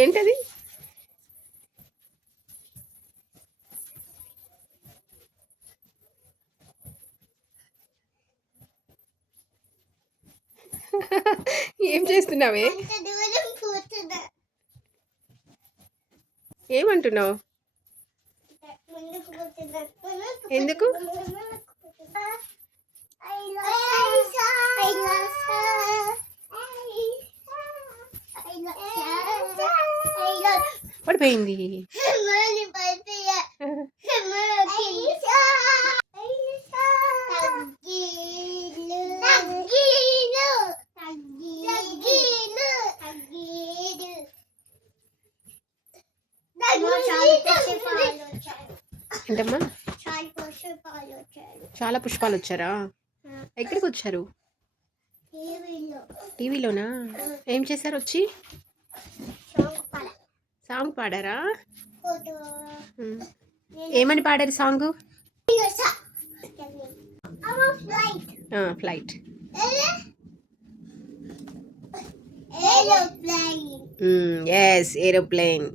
ఏంటది? ఏం చేస్తున్నావే? ఏమంటున్నావు? ఎందుకు? పడిపోయింది. ఏంటమ్మా? చాలా పుష్పాలు వచ్చారా? ఎక్కడికి వచ్చారు? టీవీలోనా? ఏం చేశారు వచ్చి? సాంగ్ పాడారా? ఏమని పాడారు సాంగ్? ఫ్లైట్. Yes, aeroplane.